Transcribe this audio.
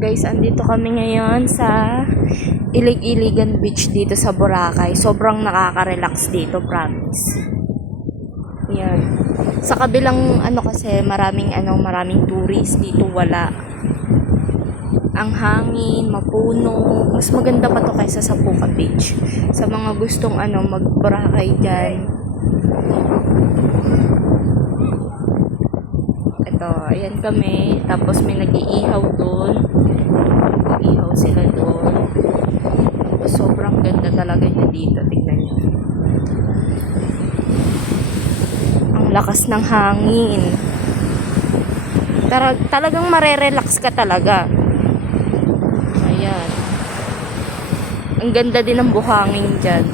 Guys, andito kami ngayon sa Ilig-Iligan Beach dito sa Boracay. Sobrang nakaka-relax dito, promise. Yan. Sa kabilang kasi maraming tourist dito wala. Ang hangin, mapuno. Mas maganda pa to kaysa sa Puka Beach. Sa mga gustong mag-Boracay diyan. Ito, ayan kami. Tapos may nag-iihaw doon. Nag-iihaw sila doon. Tapos sobrang ganda talaga niya dito. Tignan niyo. Ang lakas ng hangin. Talagang marerelax ka talaga. Ayan. Ang ganda din ng buhangin dyan.